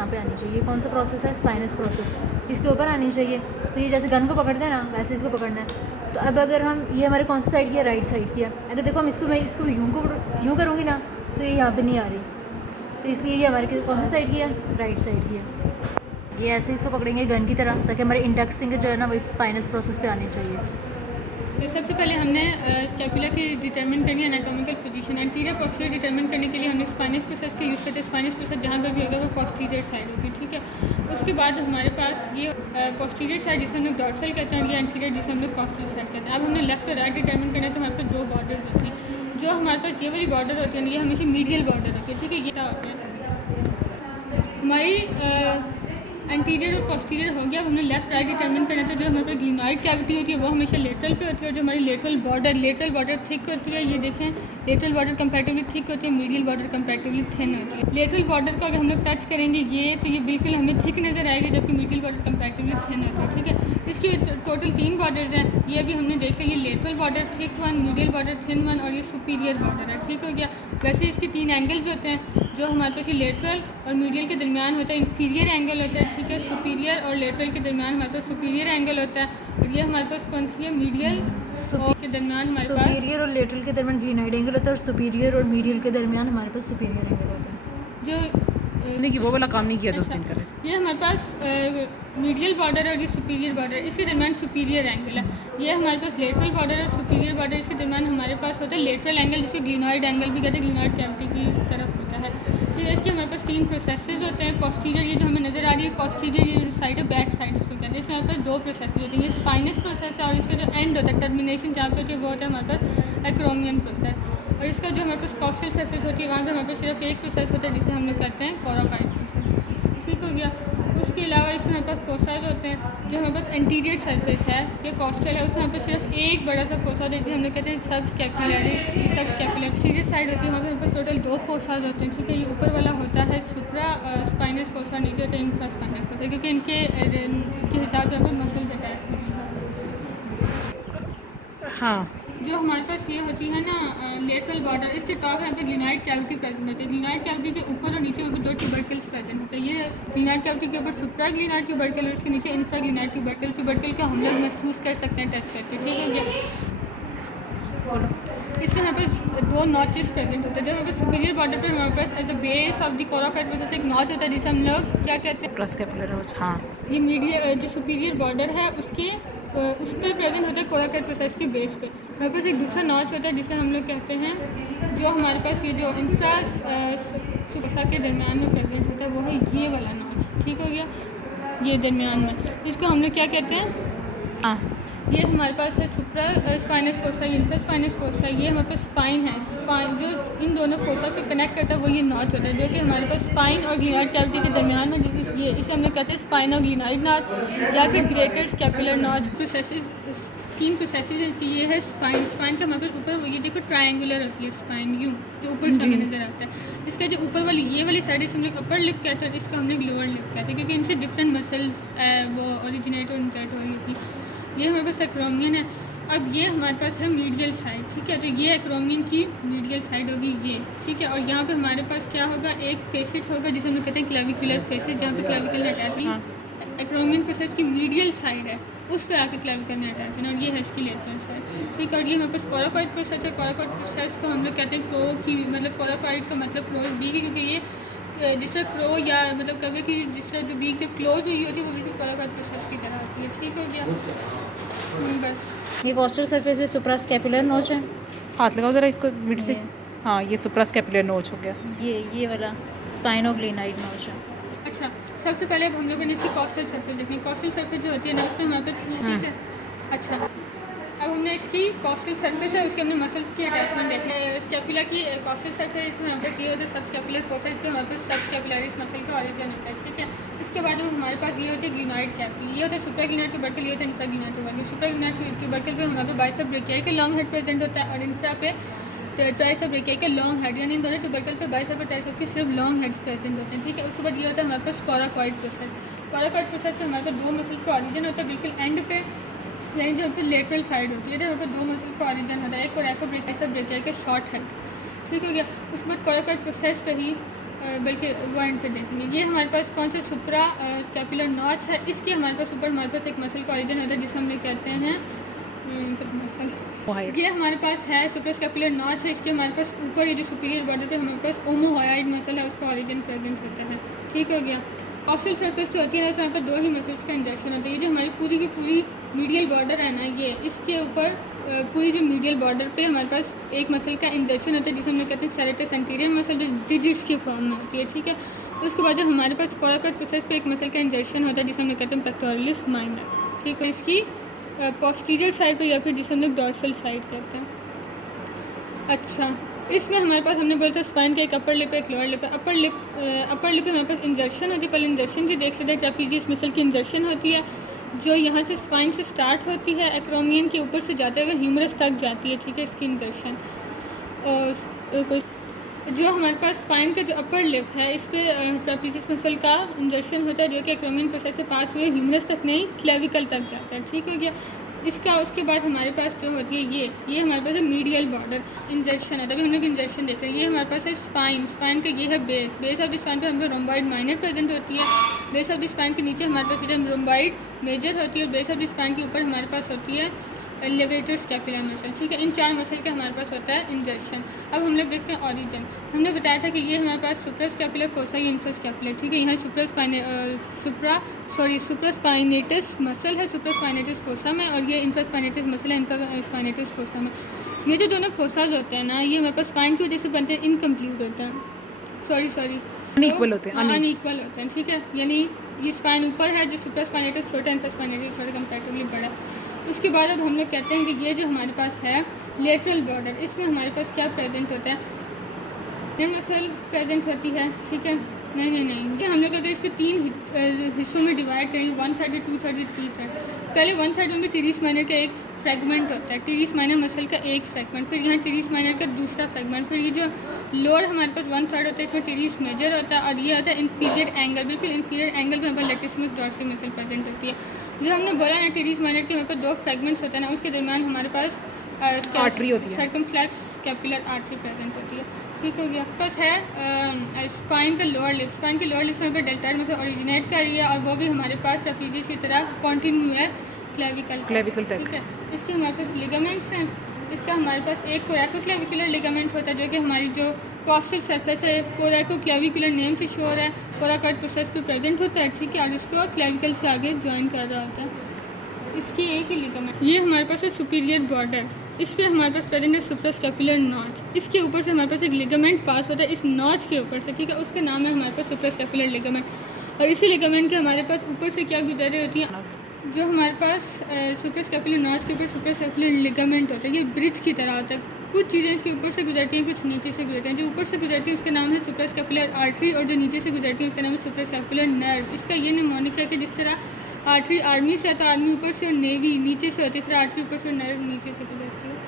यहाँ पे आनी चाहिए। कौन सा प्रोसेस है? स्पाइनस प्रोसेस, इसके ऊपर आनी चाहिए। तो ये जैसे गन को पकड़ते हैं ना, वैसे इसको पकड़ना है। तो अब अगर हम ये हमारे कौन सी साइड की है? राइट साइड की है। अगर देखो हम मैं इसको यूँ करूँगी ना, तो ये यहाँ पर नहीं आ रही, तो इसलिए ये हमारे कौन सी साइड की है? राइट साइड की है। ये ऐसे इसको पकड़ेंगे गन की तरह, ताकि हमारे इंडेक्स फिंगर जो है ना वो स्पाइनस प्रोसेस पे आनी चाहिए। तो सबसे पहले हमने स्कैपुला की डिटरमिन करनी है anatomical position. Anterior posterior determine करने के लिए हमने स्पाइनस प्रोसेस का यूज़ करते हैं। स्पाइनस प्रोसेस जहाँ पर भी होगा वो पोस्टीरियर साइड होगी, ठीक है। उसके बाद हमारे पास ये पोस्टीरियर साइड जिसे हम लोग डॉर्सल कहते हैं, और ये एंटीरियर जिसे हम लोग कॉस्टल साइड कहते हैं। अब हमने लेफ्ट और राइट डिटरमिन करना है, तो हमारे पास दो बॉर्डर होती हैं। जो हमारे पास ये वाली बॉर्डर होती है, ये हमेशा मीडियल बॉर्डर होती है, ठीक है। ये क्या होता है हमारी एंटीरियर और पोस्टीरियर हो गया। अब हमने लेफ्ट राइट डिटरमिन करना था। जो हमारे पास ग्लिनॉइड कैविटी होती है वो हमेशा लेटरल पे होती है, और जो हमारी लेटरल बॉर्डर थिक होती है, ये देखें लेटरल बॉर्डर कंपैरेटिवली थिक होती है, मीडियल बॉर्डर कंपैरेटिवली थिन होती है। लेटरल बॉर्डर को अगर हम लोग टच करेंगे ये, तो ये बिल्कुल हमें थिक नज़र आएगी, जबकि मीडियल बॉर्डर कंपैरेटिवली थिन होती है, ठीक है। इसके टोटल 3 बॉर्डर्स हैं। ये अभी हमने देख लिया, ये lateral border thick one, medial border thin one, और ये सुपीरियर बॉर्डर है, ठीक हो गया। वैसे इसके 3 एंगल्स होते हैं। जो हमारे पास ये लेटरल और मीडियल के दरमियान होता है इंफीरियर एंगल होता है, ठीक है। सुपीरियर और लेटरल के दरमियान हमारे पास सुपीरियर एंगल होता है, और ये हमारे पास कौन सी है? मीडियल के दरमियान हमारे पास सुपीरियर और लेटरल के दरमियान ग्लिनॉइड एंगल होता है, और सुपीरियर और मीडियल के दरमियान हमारे पास सुपीरियर एंगल होता है। जो नहीं कि वो वाला काम नहीं किया जो उस दिन करे। ये हमारे पास मीडियल बॉर्डर और ये सुपीरियर बॉर्डर, इसके दरमियान सुपीरियर एंगल है। ये हमारे पास लेटरल बॉर्डर और सुपीरियर बॉर्डर, इसके दरमियान हमारे पास होता है लेटरल एंगल, जिसे ग्लिनॉइड एंगल भी कहते हैं, ग्लिनॉइड कैविटी की तरफ होता है। तो इसके हमारे पास 3 प्रोसेसेस होते हैं। पोस्टीरियर ये जो हमें नज़र आ रही है, पोस्टीरियर ये साइड है, बैक साइड इसको कहते हैं। इसमें हमारे पास 2 प्रोसेस होते हैं। ये स्पाइनस प्रोसेस है, और इसका जो एंड होता है, टर्मिनेशन जहाँ पे होती है, वो होता है हमारे पास एक्रोमियन प्रोसेस। और इसका जो हमारे पास कॉस्टल सर्फेस होती है, वहाँ पर हमारे पास सिर्फ एक प्रोसेस होता है, जिसे हम लोग कहते हैं कोराकाइड प्रोसेस, ठीक हो गया। उसके अलावा इसमें हमारे पास फोसाज होते हैं। जो हमारे पास एंटीरियर सरफेस है, ये कॉस्टल है, उसमें हमारे पास सिर्फ एक बड़ा सा फोसा होता है, जिसे हम लोग कहते हैं सब स्कैपुलर सीरियस साइड होती है। वहाँ पे हमारे पास टोटल 2 फोसाज होते हैं, ठीक है। ये ऊपर वाला होता है सुप्रा स्पाइनस फोसा, नीचे होता है इंफ्रा स्पाइनस फोसा, क्योंकि इनके हिसाब से हमें मसल्स अटैच होते हैं। हाँ, जो हमारे पास ये होती है ना लेटरल बॉर्डर, इसके टॉप यहाँ पे ग्लिनॉइड कैविटी प्रेजेंट होती है। ग्लिनॉइड कैविटी के ऊपर और नीचे यहाँ पे 2 ट्यूबरकल्स प्रेजेंट होते हैं। ये ग्लिनॉइड कैविटी के ऊपर सुप्रा ग्लिनॉइड ट्यूबरकल और इसके नीचे इंफ्रा ग्लिनॉइड ट्यूबरकल को हम लोग महसूस कर सकते हैं टच करके, ठीक है। इसके यहाँ पे 2 नॉचेस प्रेजेंट होते हैं। जो हमारे सुपीरियर बॉर्डर पर हमारे पास at the base of the coracoid process एक नॉच होता है, जिसे हम लोग क्या कहते हैं? स्कैपुलर नोच। हाँ, ये मीडिया जो सुपीरियर बॉर्डर है उसके उस पर प्रेजेंट होता है कोराकाइड प्रोसेस के बेस पे। हमारे पास एक दूसरा नॉच होता है, जिसे हम लोग कहते हैं, जो हमारे पास ये जो इंफ्रा सुपसा के दरमियान में प्रेजेंट होता है, वो है ये वाला नॉच, ठीक हो गया। ये दरमियान में इसको हम लोग क्या कहते हैं? हाँ, ये हमारे पास है supra spinous fossa, infra spinous fossa. ये हमारे पास स्पाइन है। स्पाइन जो इन दोनों फोसा से कनेक्ट करता है वो ये नॉच होता है, जो कि हमारे पास स्पाइन और ग्लिनॉइड कैविटी के दरमियान में, ये इसे हम लोग कहते हैं स्पाइन और ग्लिनॉइड नॉच, या फिर greater scapular notch. Processes 3 processes हैं। ये है स्पाइन का हमारे पास ऊपर ये देखो ट्रायंगुलर होती है स्पाइन, यूँ जो ऊपर से नज़र आता है। इसका जो ऊपर वाली ये वाली साइड इसे हम लोग अपर लिप कहते हैं, इसको हम लोग लोअर लिप कहते हैं, क्योंकि इनसे डिफरेंट मसल्स वो ओरिजिनेट और इंसर्ट हो रही होती है। ये हमारे पास एक्रोमियन है। अब ये हमारे पास है मीडियल साइड, ठीक है। तो ये एक्रोमियन की मीडियल साइड होगी ये, ठीक है। और यहाँ पे हमारे पास क्या होगा? एक फेसिट होगा, जिसे हम लोग कहते हैं क्लेविकुलर फेसिट, जहाँ पे क्लेविकल अटैच है। एक्रोमियन प्रोसेस की मीडियल साइड है, उस पर आके क्लेविकल में अटैच है, और ये है इसकी लेटरल साइड, ठीक है। और ये हमारे पास कोराकाइड प्रोसेस है। कोराकाइड प्रोसेस को हम लोग कहते हैं क्रो की, मतलब कोराकाइड का मतलब क्लोज बी की, क्योंकि ये जिस तरह क्रो या मतलब कभी की जिस तरह जो बीक जब क्लोज हुई होती है वो बिल्कुल कोराकाइड प्रोसेस की तरह होती है, ठीक हो गया। बस ये कॉस्टल सरफेस पे सुप्रा स्कैपुलर नोच है। हाथ लगाओ ज़रा इसको मिड से। हाँ, ये सुप्रा स्कैपुलर नोच हो गया। ये वाला स्पाइनोग्लिनॉइड नोच है। अच्छा, सबसे पहले अब हम लोगों ने इसकी कॉस्टल सरफेस देखनी है। कॉस्टल सरफेस जो होती है ना, उसमें हमारे पे, ठीक है। अच्छा, अब हमने इसकी कॉस्टल सरफेस है, उसके हमने मसल्स की अटैचमेंट देखना है। स्कैपुला की कॉस्टल सरफेस में हमारे पास ये होता है सब स्कैपुलर फोसा, पे हमारे पास सब स्कैपुलरिस मसल का ऑरिजिन होता है, ठीक है। इसके बाद हमारे पास ये होती है ग्लिनॉइड कैविटी, ये होता है सुप्रा ग्लिनॉइड ट्यूबरकल, ये होता है इंफ्रा ग्लिनॉइड ट्यूबरकल। सुप्रा ग्लिनॉइड ट्यूबरकल पे हमारे पास बाइसेप्स ब्रेकियाई के लॉन्ग हेड प्रेजेंट होता है, और इंफ्रा पे ट्राइसेप्स ब्रेकियाई के लॉन्ग हेड, यानी इन दोनों ट्यूबरकल पे बाइसेप और ट्राइसेप के सिर्फ लॉन्ग हेड्स प्रेजेंट होते हैं, ठीक है। उसके बाद ये होता है हमारे पास कोराकॉइड प्रोसेस। कोराकॉइड प्रोसेस पे हमारे पास 2 मसल्स का ऑरिजिन होता है बिल्कुल एंड पे, यानी जो पे लेटरल साइड होती है, जहाँ पर 2 मसल का ऑरिजिन होता है, एक कोराको ब्रेकिया का शॉर्ट हेड, ठीक हो गया। उसके बाद कोराकॉइड प्रोसेस पे ही बल्कि वन पे देखेंगे। ये हमारे पास कौन सा सुप्रा स्कैपुलर नॉच है। इसके हमारे पास ऊपर हमारे पास एक मसल का ओरिजिन होता है जिसे हम लोग कहते हैं मसल। ये हमारे पास है सुप्रा स्कैपुलर नॉच है। इसके हमारे पास ऊपर ये जो सुपीरियर बॉर्डर पे हमारे पास ओमोहॉयड मसल है उसका ओरिजिन प्रेजेंट होता है। ठीक हो गया। ऑस्टल सरफेस जो होती है ना, तो यहाँ पर दो ही मसल्स का इंजर्शन होता है। ये जो हमारी पूरी की पूरी मीडियल बॉर्डर है ना, ये इसके ऊपर पूरी जो मीडियल बॉर्डर पे हमारे पास एक मसल का इंजर्शन होता है जिसे हम लोग कहते हैं सेरेटस एंटीरियर मसल, जो डिजिट्स की फॉर्म में होती है। ठीक है। उसके बाद जो हमारे पास कोराकोइड प्रोसेस पे एक मसल का इंजर्शन होता है जिसे हम लोग कहते हैं पेक्टोरलिस माइनर। ठीक है। इसकी पोस्टीरियर साइड पे या फिर जिसे हम लोग डॉर्सल साइड कहते हैं। अच्छा, इसमें हमारे पास हमने बोला था स्पाइन का एक अपर लिप एक लोअर लिप है। अपर लिप पे हमारे पास इंजर्शन होती है। पहले इंजर्शन की देख लेते हैं। ट्रापीजियस मसल की इंजर्शन होती है जो यहाँ से स्पाइन से स्टार्ट होती है, एक्रोमियन के ऊपर से जाते हुए ह्यूमरस तक जाती है। ठीक है। इसकी इंजर्शन और जो हमारे पास स्पाइन का जो अपर लिप है इस पर ट्रापीजियस मसल का इंजर्शन होता है जो कि एक्रोमियन प्रोसेस से पास हुए ह्यूमरस तक नहीं क्लेविकल तक जाता है। ठीक हो गया। इसका उसके बाद हमारे पास जो होती है ये हमारे पास है मीडियल बॉर्डर इंजर्शन है। तभी हम लोग इंजर्शन देखते हैं। ये हमारे पास है स्पाइन का ये है बेस ऑफ द स्पाइन पे हमारे रोम्बॉइड माइनर प्रेजेंट होती है। बेस ऑफ द स्पाइन के नीचे हमारे पास इधर रोम्बॉइड मेजर होती है और बेस ऑफ द स्पाइन के ऊपर हमारे पास होती है लेवेटर स्कैपुलर मसल। ठीक है। इन चार मसल का हमारे पास होता है इंजर्शन। अब हम लोग देखते हैं ऑरिजिन। हमने बताया था कि ये हमारे पास सुप्रा स्कैपुलर फोसा या इंफ्रा स्कैपुलर। ठीक है। यहाँ सुप्रा स्पाइनेटस मसल है सुप्रा स्पाइनेटस फोसा में, और ये इंफ्रा स्पाइनेटस मसल है इंफ्रा स्पाइनेटस फोसा में। ये जो दोनों फोसाज होते हैं ना, ये हमारे पास स्पाइन की वजह से बनते हैं इनकम्प्लीट होते हैं, सॉरी अनइक्वल होते हैं, अनइक्वल होते हैं। ठीक है। यानी ये स्पाइन ऊपर है जो सुप्रा स्पाइनेटस छोटा है, इंफ्रा स्पाइनेटस थोड़ा कंपैरेटिवली बड़ा है। उसके बाद अब हम लोग कहते हैं कि ये जो हमारे पास है लेटरल बॉर्डर, इसमें हमारे पास क्या प्रेजेंट होता है, मसल प्रेजेंट होती है। ठीक है। नहीं, हम लोग अगर इसको तीन हिस्सों में डिवाइड करेंगे 1/3, 2/3, 3/3। पहले 1/3 में टीरिस माइनर का एक फ्रेगमेंट होता है, टीरिस माइनर मसल का एक फ्रेगमेंट, फिर यहाँ टीरिस माइनर का दूसरा फ्रेगमेंट, फिर ये जो लोअर हमारे पास 1/3 होता है इसमें टीरिस मेजर होता है, और ये होता है इन्फीरियर एंगल। बिल्कुल इन्फीरियर एंगल में हमारे लेटिसिमस डॉर्सी मसल प्रेजेंट होती है। जो हमने बोला ना टीरिस माइनर के हमारे पास दो फ्रेगमेंट्स होते हैं ना, उसके दरमियान हमारे पास आर्टरी होती है, सर्कमफ्लेक्स स्कैपुलर आर्टरी प्रेजेंट होती है। ठीक हो गया। बस है स्पाइन का लोअर लिप। स्पाइन के लोअर लिप में पर डेल्टाइड में से ओरिजिनेट कर रही है और वो भी हमारे पास ट्रापीजियस की तरह कंटिन्यू है क्लेविकल तक। ठीक है। इसके हमारे पास लिगामेंट्स हैं। इसका हमारे पास एक कोरैकोक्लेविकुलर लिगामेंट होता है जो कि हमारी जो कॉस्टल सरफेस है कोरैकोक्लेविकुलर नेम से श्योर है, कोराकोइड प्रोसेस पे प्रेजेंट होता है। ठीक है। और इसको क्लेविकल से आगे ज्वाइन कर रहा होता है। इसकी एक ही लिगामेंट। ये हमारे पास है सुपीरियर बॉर्डर, इस पर हमारे पास प्रेजेंट है सुप्रा स्कैपुलर नॉच। इसके ऊपर से हमारे पास एक लिगामेंट पास होता है इस नॉच के ऊपर से। ठीक है। उसका नाम है हमारे पास सुप्रा स्कैपुलर लिगामेंट। और इसी लिगामेंट के हमारे पास ऊपर से क्या गुजरे होती हैं, जो हमारे पास सुप्रा स्कैपुलर नॉच के ऊपर सुप्रा स्कैपुलर लिगामेंट होता है, ये ब्रिज की तरह होता है। कुछ चीज़ें इसके ऊपर से गुजरती हैं, कुछ नीचे से गुजरती हैं। जो ऊपर से गुजरती है उसका नाम है सुप्रा स्कैपुलर आर्टरी, और जो नीचे से गुजरती है उसका नाम है सुप्रा स्कैपुलर नर्व। इसका ये निमोनिक है कि जिस तरह आर्टरी आर्मी से आता है, आर्मी ऊपर से और नेवी नीचे से होती है, फिर आर्टरी ऊपर से और नर्व नीचे से गुजरती है।